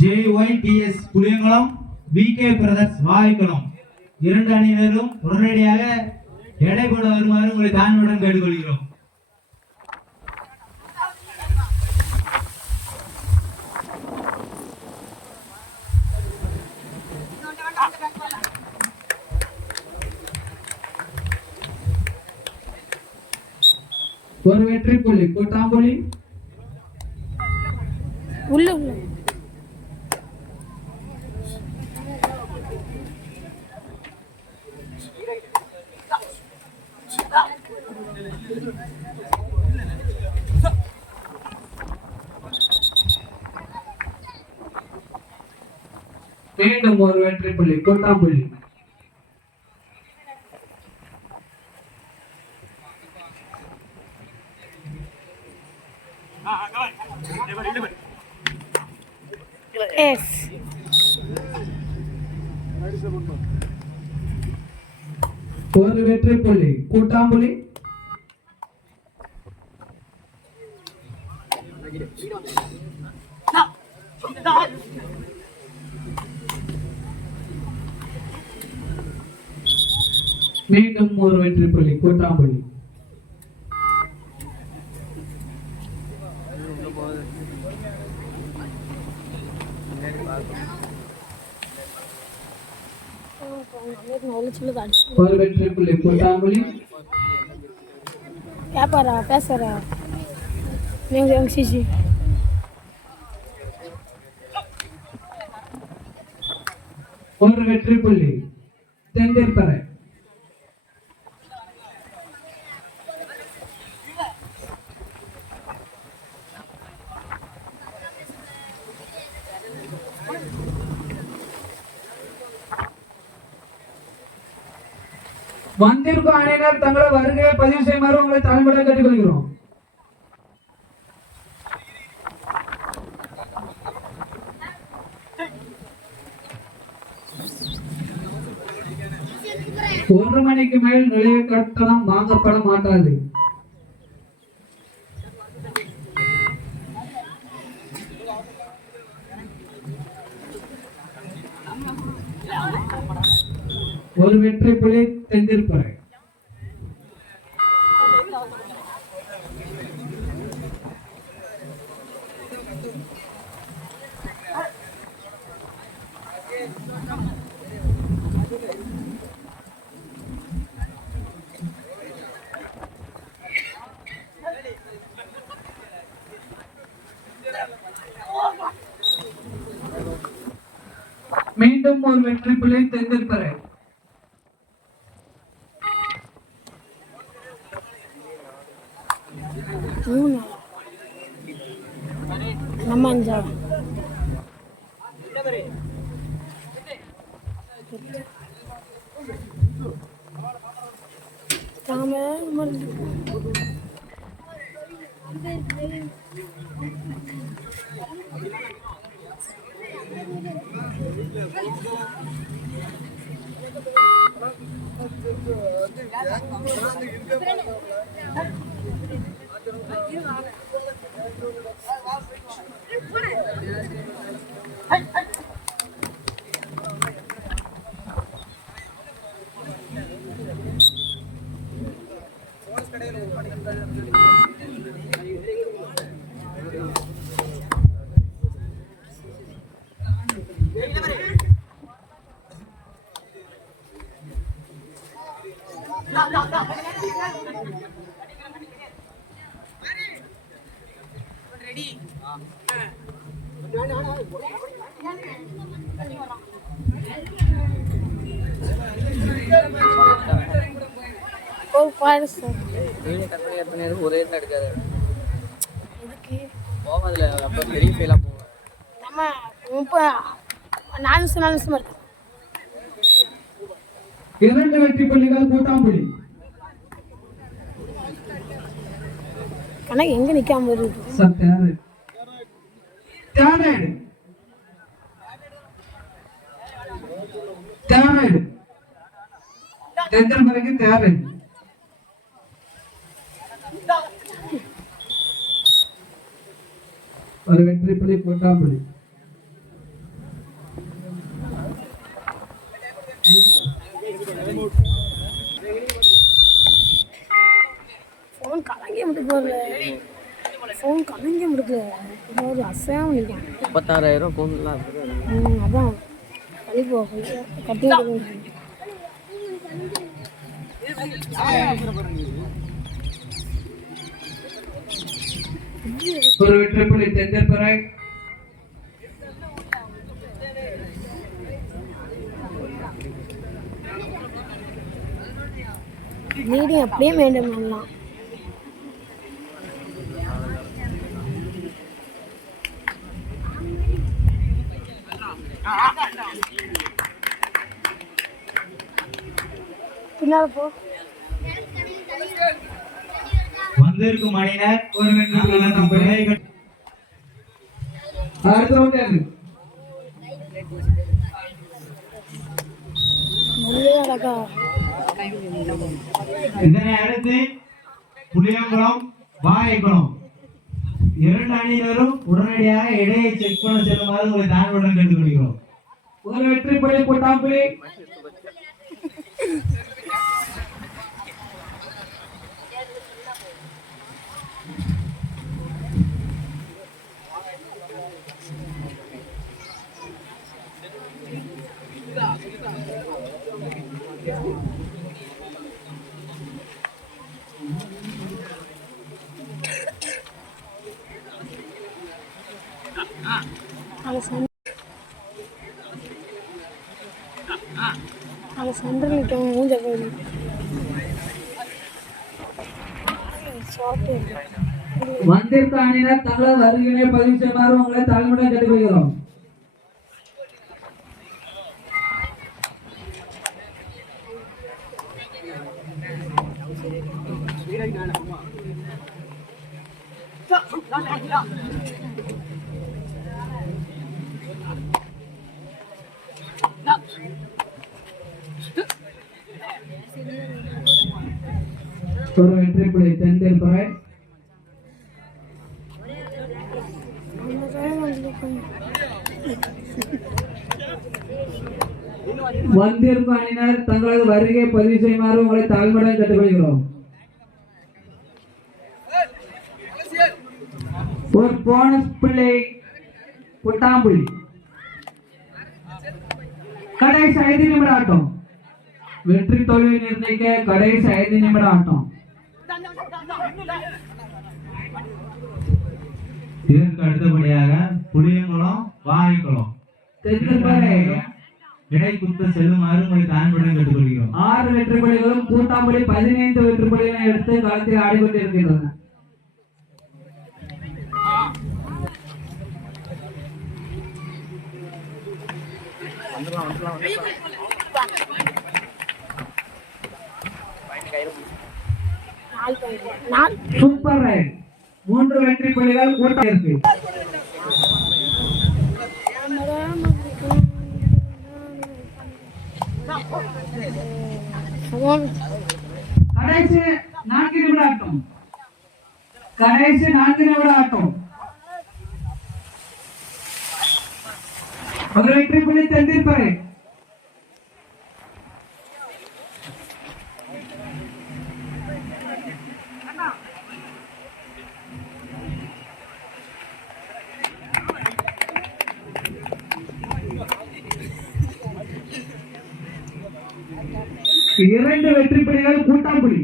JYTS Puliyankulam, VK brothers வாய்க்குளம் இரண்டு அணியினரும் உடனடியாக எடை போட வருமாறு உங்களை தாழ்மையுடன் கேட்டுக்கொள்கிறோம். ஒரு வெற்றி புள்ளி கூட்டாம்புலி. உள்ள உள்ள மீண்டும் ஒரு வெற்றி புள்ளி கூட்டாம்புலி. ஒரு வெற்றி புள்ளி கூட்டாம்புலி. மீண்டும் ஒரு வெற்றி புள்ளி கூட்டாம்புலி. ஒரு வெற்றி புள்ளி கூட்டாம்புலி. வியாபாரா பேசுறா சிசி. ஒரு வெற்றி புள்ளி தென்திருப்பறை. வந்திருக்கும் அணியினர் தங்களை வருகையை பதிவு செய்யுமாறு உங்களை தலைமையுடன் கேட்டுக்கொள்கிறோம். ஒரு மணிக்கு மேல் நிலைய கட்டணம் வாங்கப்பட மாட்டாது. ஒரு வெற்றி புள்ளி தென்திருப்பறை. மீண்டும் ஒரு வெற்றி புள்ளி தென்திருப்பறை. நம்மஞ்சா ஒரே எடுக்காது போகாதுல அப்புறம் பெரிய ஃபெயிலாக போவோம். நம்ம 4 நிமிஷம் இருக்கு. 2 வெற்றி புள்ளிகள் கூட்டாம்புலி. கணக்கு எங்கே நிற்காம வருது சார் தேவைடு தேவைடு தெந்தல் வரைக்கும் தேவைடு ஒரு வெற்றி புள்ளி கூட்டாம்புலி ஃபோன் கலங்கி முடிக்கல ஃபோன் கலங்கி முடிக்கல ஒரு அசையாம நிற்கான் 36,000 ஃபோன்லாம் அதான் கழி போ கட்டி ஒரு வெற்றி புள்ளி தெந்தல் துறை மீடியம் அப்படியே மெயின்டைன் பண்ணலாம் பின்னால் போ வந்திருக்கும் அணியினர் ஒரு வெற்றி புள்ளியுடன் விடைபெற்று அடுத்த ரவுண்ட் யாரு நல்லே அழகா இதனை அடுத்து புளியங்குளம் வாகைக்குளம் இரண்டு அணியினரும் உடனடியாக இடையை செக் பண்ண செல்லுமாறு உங்களை தாழ்வுடன் கேட்டுக்கொள்கிறோம். ஒரு வெற்றி புள்ளி கூட்டாம்புலி அது சென்டர் நிற்கும் மூஞ்ச போயிடும் வந்திருக்க அணியினர் தங்களது வருகையை பதிவு செய்யுமாறு உங்களை தலைமுடன் கேட்டுக்கொள்கிறோம். ஒரு வெற்றி புள்ளி தென்தேல் புறை வந்திருக்கும் அணியினர் தங்களது வருகை பதிவு செய்யுமாறு உங்களை தாழ்மையுடன் கேட்டுக்கொள்கிறோம். ஒரு போனஸ் பிள்ளை புட்டாம்புலி கடைசி 5 நிமிட ஆட்டம். வெற்றி தோல்வி நிர்ணயிக்க கடைசி 5 நிமிட ஆட்டம். இதற்கு அடுத்தபடியாக புளியங்குளம் வாகைக்குளம் இடை குத்த செல்லுமாறு உங்களை தாழ்வுடன் கேட்டுக்கொள்கிறோம். 6 வெற்றி புள்ளிகளும் கூட்டாம்புலி 15 வெற்றி புள்ளிகளை எடுத்து களத்தில் ஆடிக்கொண்டிருக்கின்றன. சூப்பர் ரைட் 3 வெற்றி புள்ளிகள் கூட்டம் இருக்கு. கடைசி 4 நிமிட ஆட்டம். கடைசி 4 நிமிட ஆட்டம். ஒரு வெற்றி புள்ளி தென்திருப்பறை. இரண்டு வெற்றி புள்ளிகள் கூட்டாம்புலி.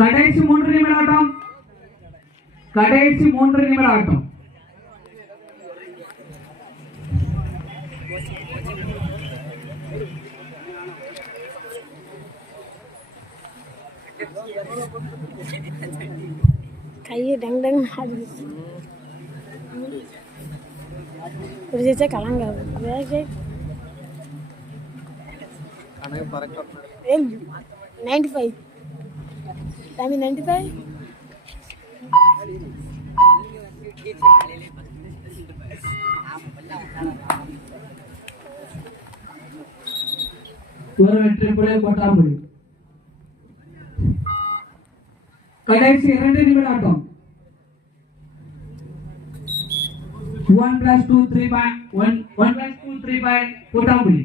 கடைசி 3 நிமிட ஆட்டம். கடைசி 3 நிமிட ஆட்டம். கையை டங் டங் ஆடுது. ஒரு சேச்சா கலங்காது. வேகே கணக்கு பறக்க 95. Tami 95. ஒரு வெற்றி புள்ளி கொட்டாம்புலி. கடைசி 2 நிமிட ஆட்டம். 1+2 3 கொட்டாம்புலி.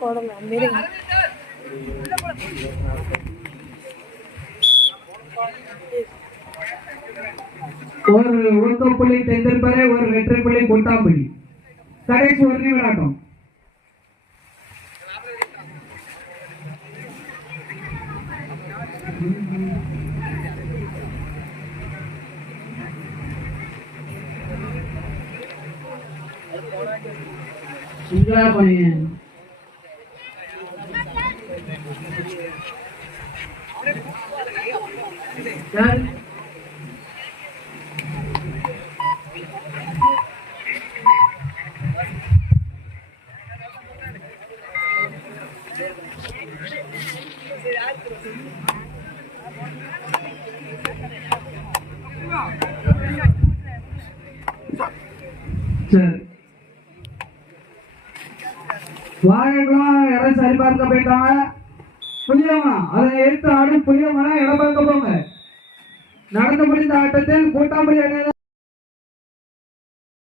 போடுங்க மீறிங்க. ஒரு ஒழுக்க புள்ளி தெந்திருப்பதே ஒரு வெற்றி புள்ளி கொட்டாம்புலி. கடைசி 1 நிமிட ஆட்டம். இங்கா பையன் யார் சரி வாழைக்குளம் இடம் சரி பார்க்க போயிட்டாங்க. புளியமரம் அதை எடுத்து ஆடும் புளியமரம் இடம் பார்க்க போங்க. நடந்து முடிந்த ஆட்டத்தில் கூட்டாம்புலி அணியினர்